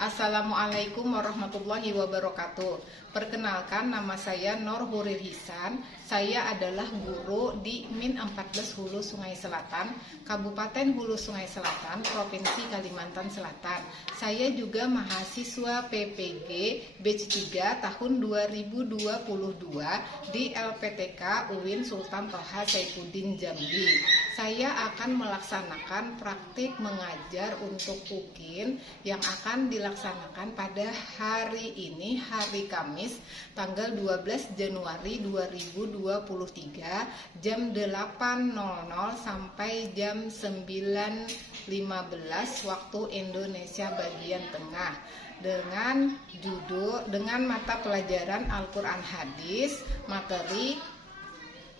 Assalamualaikum warahmatullahi wabarakatuh. Perkenalkan, nama saya Nur Hurir Hisan. Saya adalah guru di Min 14 Hulu Sungai Selatan, Kabupaten Hulu Sungai Selatan, Provinsi Kalimantan Selatan. Saya juga mahasiswa PPG Batch 3 tahun 2022 di LPTK UIN Sultan Toha Saifuddin Jambi. Saya akan melaksanakan praktik mengajar untuk UKIN yang akan dilaksanakan pada hari ini, hari Kamis, tanggal 12 Januari 2023, jam 8.00 sampai jam 9.15 waktu Indonesia bagian tengah, dengan mata pelajaran Al-Quran Hadis, materi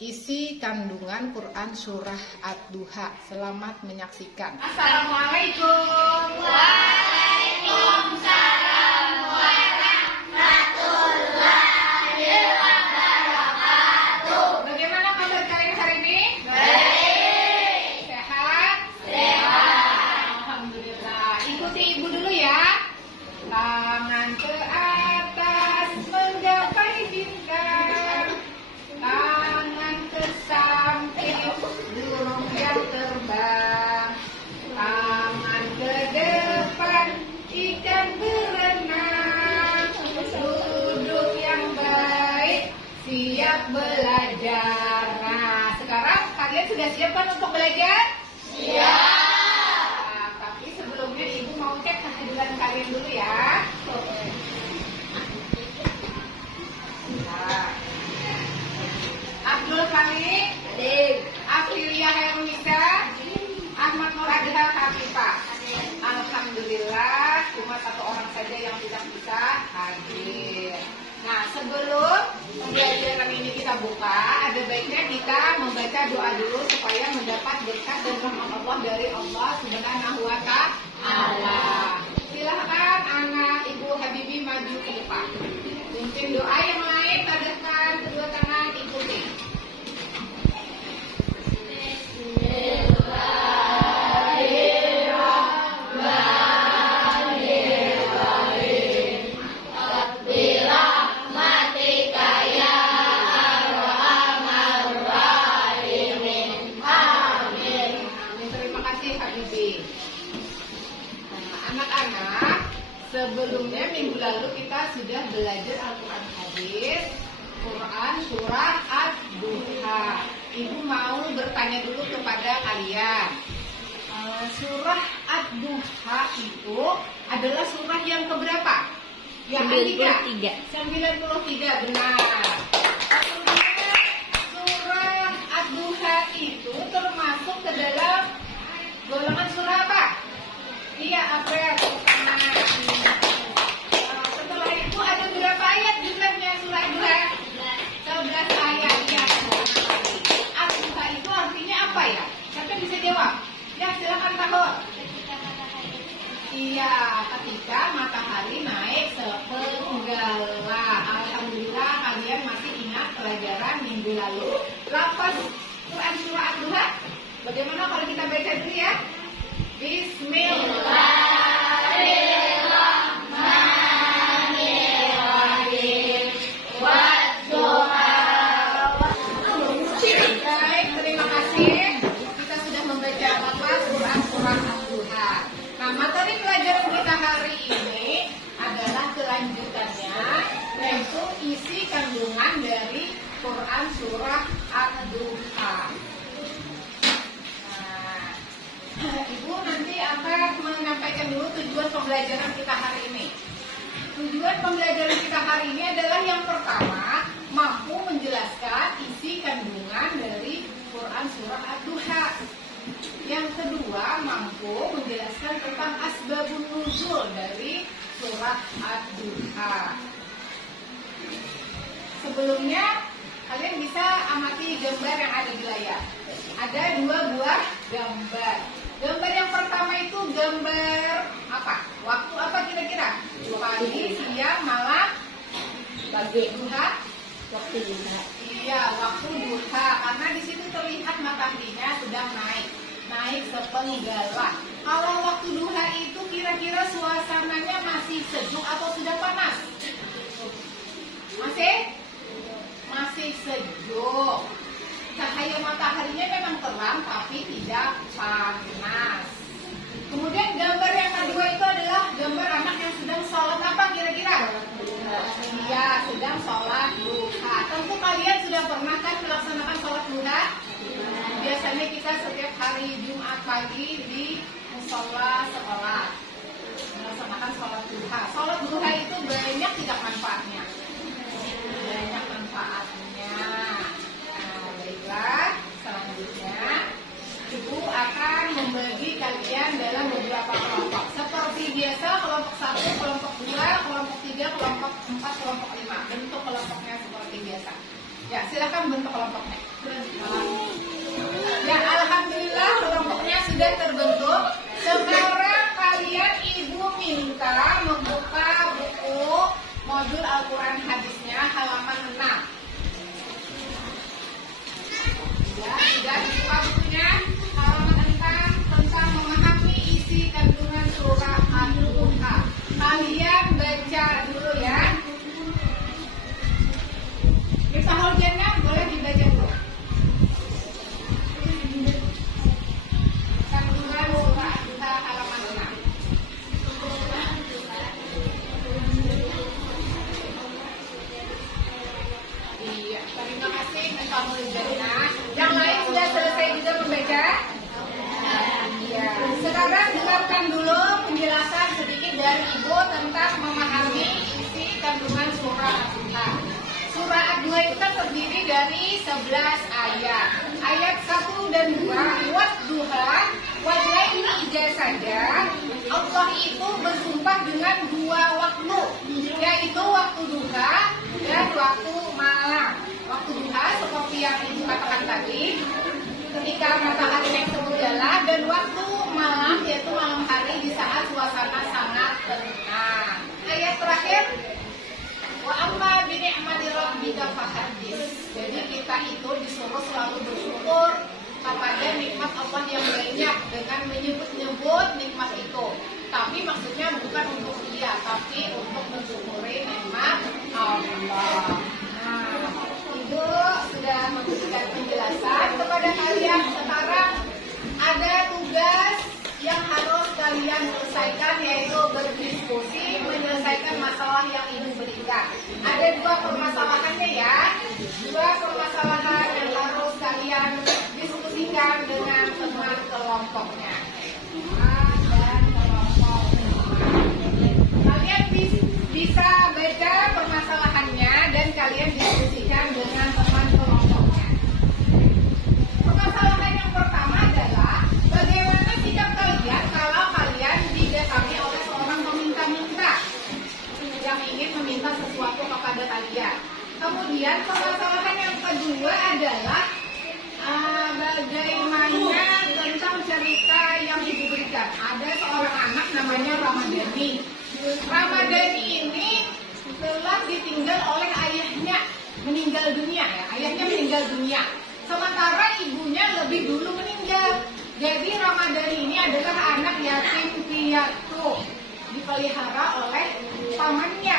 isi kandungan Quran Surah Ad-Duha. Selamat menyaksikan. Assalamualaikum. Waalaikumsalam warahmatullahi wabarakatuh. Bagaimana kabar kalian hari ini? Baik. Sehat? Sehat. Alhamdulillah. Ikuti ibu dulu ya. Tangan ke atas menggapai bintang, tangan ke samping burung yang terbang, tangan ke depan ikan berenang, duduk yang baik siap belajar. Nah, sekarang kalian sudah siap kan untuk belajar? Siap. Nah, tapi sebelumnya ibu mau cek kehadiran kalian dulu ya. Nah, Abdul Khalid, Afilia Hermisa, Ahmad Nur Adha Khafifah. Alhamdulillah, cuma satu orang saja yang tidak bisa hadir. Nah, sebelum pembelajaran ini kita buka, ada baiknya kita membaca doa dulu supaya mendapat berkat dan rahmat Allah dari Allah Subhanahu wa Ta'ala. Silahkan anak Ibu Habibie maju ke depan. Pimpin doa yang lain, tadahkan kedua tangan, ikuti. Sebelumnya minggu lalu kita sudah belajar Al-Quran Hadis, Quran Surah Ad-Duha. Ibu mau bertanya dulu kepada kalian. Surah Ad-Duha itu adalah surah yang keberapa? Yang ketiga. 93, benar. Surah Ad-Duha itu termasuk ke dalam golongan surah apa? Iya, April. Setelah itu ada berapa ayat jumlahnya surah Ad-Duha? 11 ayat. Ya, Ad-Duha itu artinya apa ya? Siapa bisa jawab? Ya, silakan Tahun. Iya, ketika matahari naik sepenggal. Alhamdulillah kalian masih ingat pelajaran minggu lalu. Lafaz Quran surah Ad-Duha. Bagaimana kalau kita baca dulu ya? Bismillahirrahmanirrahim. Wadduha. Baik, terima kasih. Kita sudah membaca lafaz Quran surah Ad-Duha. Nah, materi pelajaran kita hari ini adalah kelanjutannya, yaitu isi kandungan dari Quran surah Ad-Duha. Ibu nanti akan menyampaikan dulu tujuan pembelajaran kita hari ini. Tujuan pembelajaran kita hari ini adalah yang pertama, mampu menjelaskan isi kandungan dari Quran surah Ad-Duha. Yang kedua, mampu menjelaskan tentang asbabun nuzul dari surah Ad-Duha. Sebelumnya, kalian bisa amati gambar yang ada di layar. Ada 2 buah gambar. Gambar yang pertama itu gambar apa? Waktu apa kira-kira? Pagi, siang, malam, pagi, duha, waktu duha. Iya, waktu duha. Karena di situ terlihat mataharinya sedang naik sepenggalan. Kalau waktu duha itu kira-kira suasananya masih masih sejuk atau sudah panas? Masih sejuk. Cahaya mataharinya memang terang tapi tidak panas. Kemudian gambar yang kedua itu adalah gambar anak yang sedang sholat apa kira-kira? Iya, sedang sholat duha. Tentu kalian sudah pernah kan melaksanakan sholat duha? Biasanya kita setiap hari Jumat pagi di musola sekolah melaksanakan sholat duha. Sholat duha itu banyak tidak manfaatnya. Banyak manfaatnya. Nah, baiklah, selanjutnya Ibu akan membagi kalian dalam beberapa kelompok. Seperti biasa, kelompok 1, kelompok 2, kelompok 3, kelompok 4, kelompok 5. Bentuk kelompoknya seperti biasa. Ya, silakan bentuk kelompoknya. Ya, alhamdulillah kelompoknya sudah terbentuk. Sekarang kalian Ibu minta membuka buku modul Al-Quran hadisnya halaman 6. Ya, sudah dibuka bukunya halaman 6 tentang memahami isi kandungan surah Al-Duha. Kalian baca dulu ya. Miftahul-Jannah boleh dibaca dulu. Kandungan surah Al-Duha halaman 6. Iya, terima kasih Miftahul-Jannah. Yang lain sudah selesai juga membaca? Ya. Sekarang dengarkan dulu penjelasan sedikit dari Ibu tentang memahami isi kandungan surah Ad-Duha. Surah Ad-Duha itu kan terdiri dari 11 ayat. Ayat 1 dan 2, Wad-Duha, Wal-Laili ija saja. Allah itu bersumpah dengan 2 waktu, yaitu waktu duha dan waktu malam. Waktu duha seperti yang Ibu katakan tadi, ketika matahari naik semenjala, dan waktu malam yaitu malam hari di saat suasana sangat tenang. Ayat terakhir, wa amma bi ni'mati rabbika fahaddits. Jadi kita itu disuruh selalu bersyukur kepada nikmat Allah yang banyak dengan menyebut-nyebut nikmat itu. Tapi maksudnya bukan untuk dia, tapi untuk mensyukuri nikmat Allah. Nah, Ibu sudah memberikan penjelasan kepada kalian. Sekarang ada tugas yang harus kalian selesaikan, yaitu berdiskusi menyelesaikan masalah yang Ibu berikan. Ada 2 permasalahannya ya. 2 permasalahan yang harus kalian diskusikan dengan teman kelompoknya. Dan kelompok kalian bisa baca permasalahannya dan kalian diskusikan dengan teman kelompoknya. Permasalahan yang pertama adalah bagaimana sikap kalian kalau kalian didatangi oleh seorang peminta-minta yang ingin meminta sesuatu kepada kalian. Kemudian permasalahan yang kedua adalah bagaimana tentang cerita yang Ibu berikan. Ada seorang anak namanya Ramadhani. Ramadhani ini telah ditinggal oleh ayahnya, meninggal dunia ya. Ayahnya meninggal dunia. Sementara ibunya lebih dulu meninggal. Jadi Ramadhani ini adalah anak yatim piatu, dipelihara oleh pamannya.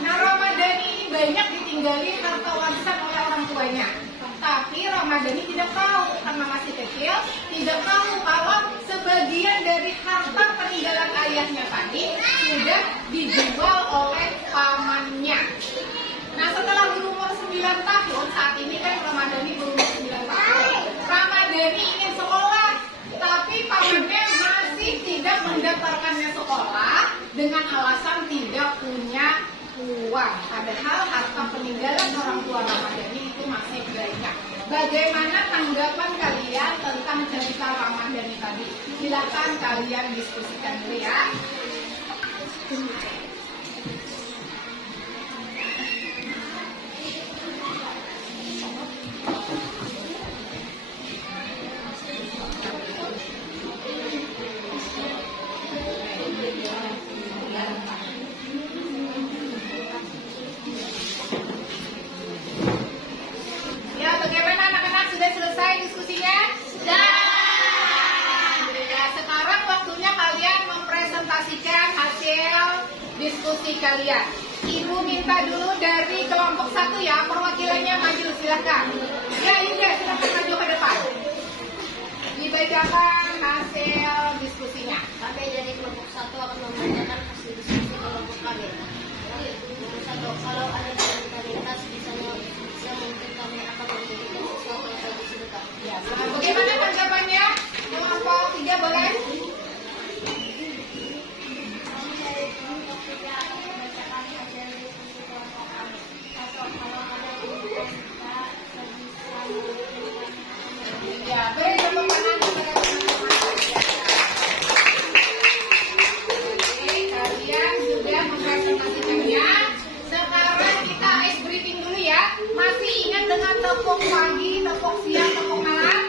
Nah, Ramadhani ini banyak ditinggali harta warisan oleh orang tuanya. Tapi Ramadhani tidak tahu, karena masih kecil, tidak tahu kalau sebagian dari harta peninggalan ayahnya tadi sudah dijual oleh pamannya. Nah, setelah berumur 9 tahun, saat ini kan Ramadhani berumur 9 tahun. Ramadhani ingin sekolah, tapi pamannya masih tidak mendaftarkannya sekolah dengan alasan tidak punya uang. Padahal harta peninggalan orang tua Ramadhani itu masih banyak. Bagaimana tanggapan kalian tentang cerita Ramadhani tadi? Silakan kalian diskusikan dulu ya. diskusi kalian. Ibu minta dulu dari kelompok 1 ya, perwakilannya maju silahkan. Ya Yuda, silahkan maju ke depan. Dibacakan hasil diskusinya. Kami dari kelompok 1 akan membacakan hasil diskusi kelompok kami. Nomor 1, kalau ada spontanitas bisa mungkin kami akan memberikan sesuatu yang lebih sedekah. Ya, bagaimana tanggapannya? Kelompok 3 boleh? Ya, beri tepuk tangan kepada teman-teman kalian. Oke, kalian sudah mempresentasikannya. Sekarang kita ice briefing dulu ya. Masih ingat dengan tepuk pagi, tepuk siang, tepuk malam?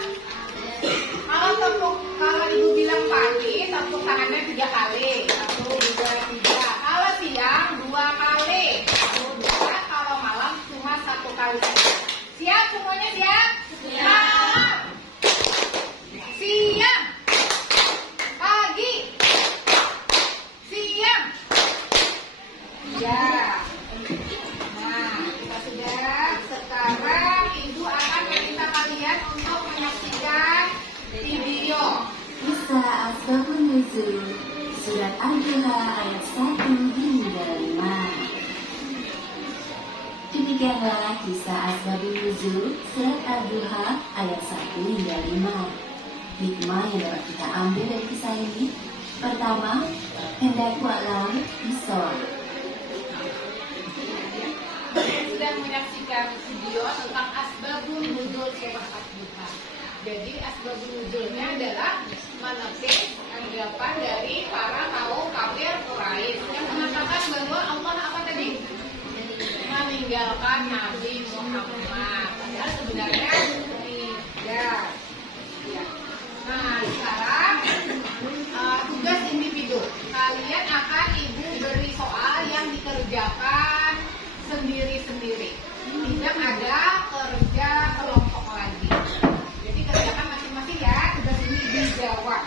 Kalau ibu bilang pagi, tepuk tangannya 3 kali. 1, 2, 3. Kalau siang 2 kali. Kalau malam cuma 1 kali. Siap semuanya siap? Siap. Siang. Pagi. Siang. Ya. Nah, kita sudah. Sekarang ibu akan meminta kalian untuk menyaksikan video. Kisah Ashabun Nuzul Surat Al-Duha ayat 1 hingga 5. Demikianlah kisah Ashabun Nuzul Surat Al-Duha ayat 1 hingga 5. Hikmah yang dapat kita ambil dari kisah ini: pertama, hendak buatlah pisau. Kalian sudah menyaksikan video tentang Asbabun Nuzul Surah Al-Duha. Jadi asbabun nuzulnya adalah menepis anggapan dari para kaum kafir Quraisy yang mengatakan bahwa Allah apa tadi? Meninggalkan Nabi Muhammad. Padahal sebenarnya tidak. Ya. Nah, sekarang tugas individu. Kalian akan ibu beri soal yang dikerjakan sendiri-sendiri. Tidak ada kerja kelompok lagi. Jadi kerjakan masing-masing ya, tugas ini dijawab.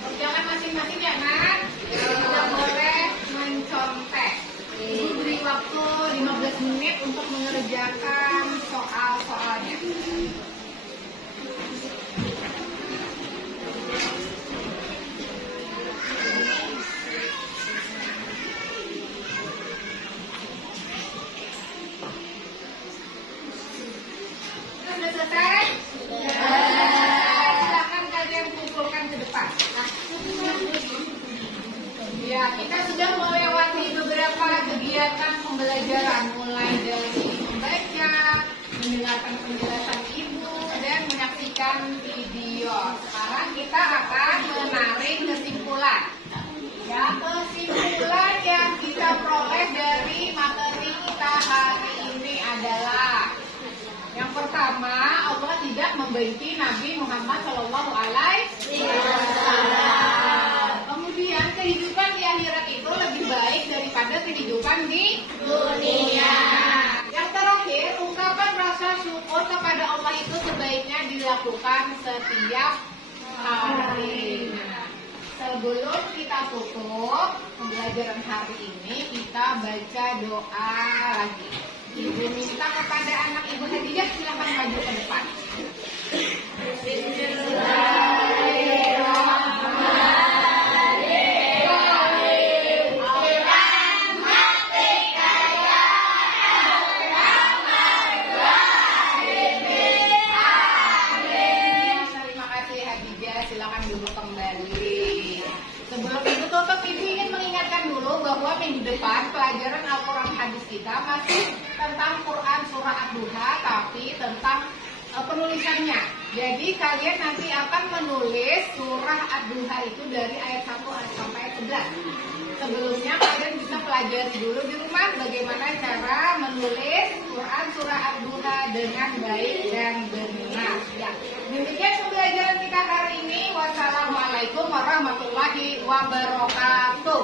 Kerjakan masing-masing ya, Nak. Tidak boleh mencontek. Ibu beri waktu 15 menit untuk mengerjakan soal-soalnya. Sudah selesai? Silakan kalian kumpulkan ke depan. Ya, kita sudah melewati beberapa kegiatan pembelajaran, mulai dari membaca, mendengarkan penjelasan ibu, dan menyaksikan video. Sekarang kita akan menarik kesimpulan. Ya, kesimpulan yang kita peroleh dari materi kita hari ini adalah: yang pertama, Allah tidak membenci Nabi Muhammad SAW. Kemudian kehidupan di akhirat itu lebih baik daripada kehidupan di dunia. Yang terakhir, ungkapan rasa syukur kepada Allah itu sebaiknya dilakukan setiap hari. Nah, sebelum kita tutup pembelajaran hari ini, kita baca doa lagi. Ibu minta kepada anak ibu Hadijah, silakan maju ke depan. Terima kasih Hadijah, silakan duduk kembali. Sebelum ibu tutup, ibu ingin mengingatkan dulu bahwa minggu depan pelajaran Al-Quran hadis kita masih tentang Quran surah Ad-Duha, tapi tentang penulisannya. Jadi kalian nanti akan menulis surah Ad-Duha itu dari ayat 1 sampai ayat 11. Sebelumnya kalian bisa pelajari dulu di rumah bagaimana cara menulis Quran surah Ad-Duha dengan baik dan benar. Ya. Demikian pembelajaran kita hari ini. Wassalamualaikum warahmatullahi wabarakatuh.